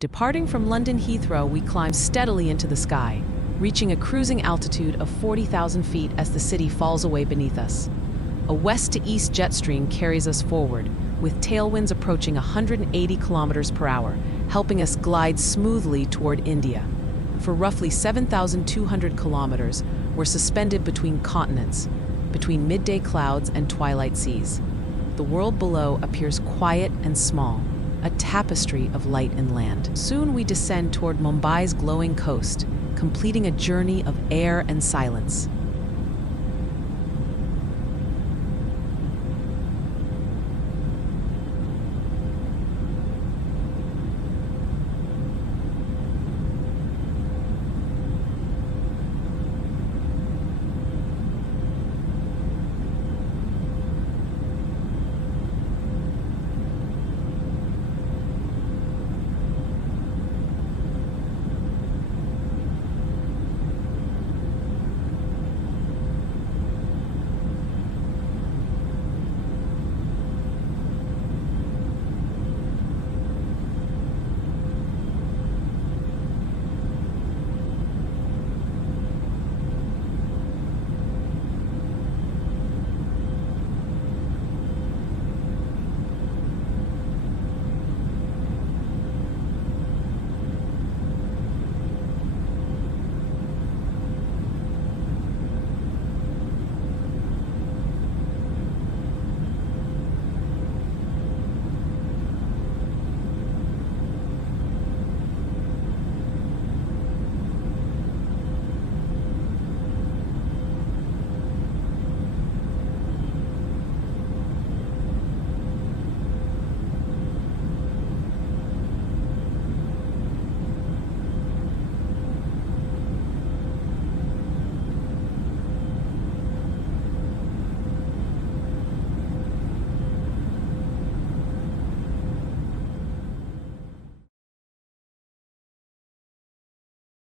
Departing from London Heathrow, we climb steadily into the sky, reaching a cruising altitude of 40,000 feet as the city falls away beneath us. A west-to-east jet stream carries us forward, with tailwinds approaching 180 kilometers per hour, helping us glide smoothly toward India. For roughly 7,200 kilometers, we're suspended between continents, between midday clouds and twilight seas. The world below appears quiet and small, a tapestry of light and land. Soon we descend toward Mumbai's glowing coast, completing a journey of air and silence.